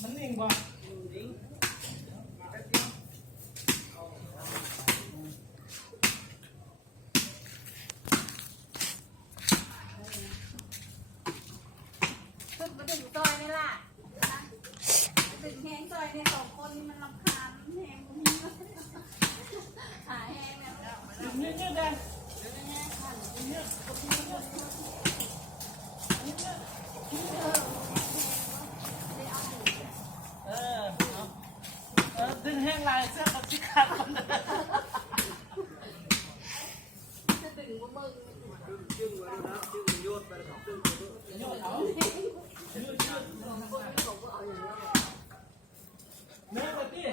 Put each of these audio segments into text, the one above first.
มันนิ่งบ่มาถึงซอยนี่ล่ะถึงแห้งซอยในสองคนนี่มันรำคาญแห้งตรงนี้หาแห้งแล้วยืดได้ดึงแห้งลายเสื้อกับชิคาคนเดิมจะดึงว่ามึงจึงไว้นะจึงโยนไปแล้วจึงโยนเอาเนื้อแบบนี้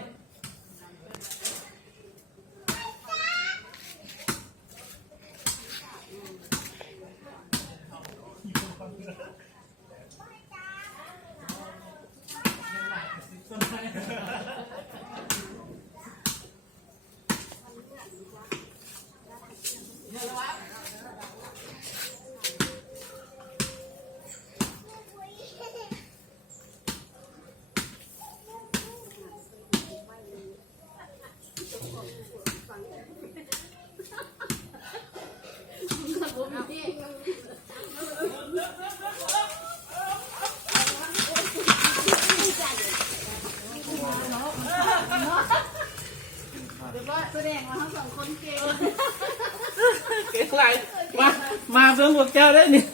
แสดงว่าทั้งสองคนเก่ง เก่งไรมาเพื่อนพวกเจ้าได้เนี่ย